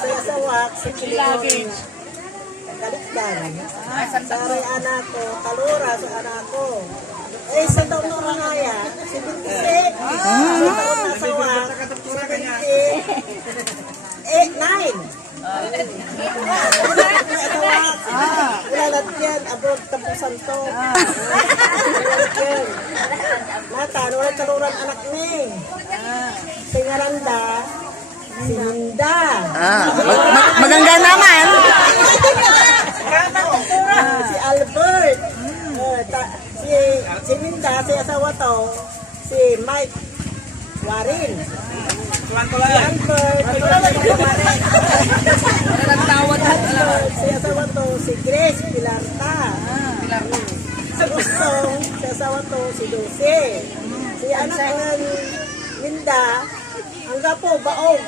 Sa Sawak, si Kilagin. Kalikdan. Saray anak ko, Talura sa anak ko. Eh, sa taon ng Rangaya, si Bintise. Sa taon ng Sawak, si Bintise. 9. Wala natin yan, abroad tapusan to. Mata, wala taluran anak ni. Singaranda, si Linda. Maganda naman. Si Albert. Si Linda, si asawa to. Si Mike Warin. Si Albert. Si asawa to, si Grace Pilarta. Si Gustong, si asawa to, si Dulce. Si anak ng Linda, ang gapo, baog.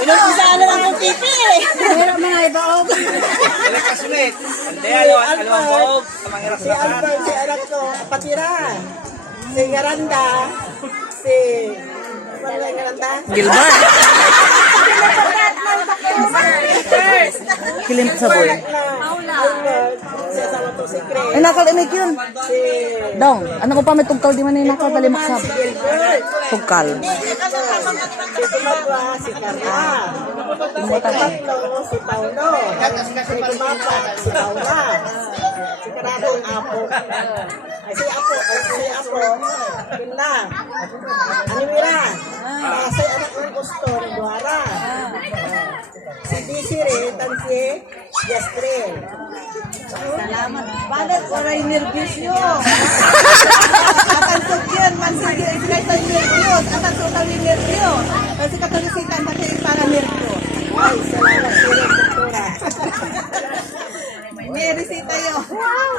Inumpisa lang ang TV eh. Meron mga ibaog. Si Albert, si anak ko, Patira. Si Garanda, si... Ano ba yung Garanda? Gilbert. Kilim sa boy. Albert, si asawa to, si Grace. Ay, nakal imig yun. Si... Dong, ano ko pa may tugkal di man ay nakal kalimaksab. Gilbert. Tugkal. Si Tumagwa, si Carla. Si Tumatlo, si Paulo. Si Tumapa, si Paula. Si Karadong Apo. Ay, si Apo, Pina. Animira. Kasi anak ng gusto, Duara. Si Desiree, Tansye, Yastre. Salamat. Bakit waray nervyos nyo? Akan sugyan, man sige, islay sa nervyos. Akan sugyan nervyos. Kasi katulisitan ba kayo para nervyos? Ay, salamat sila, doktora. May resita yun. Wow!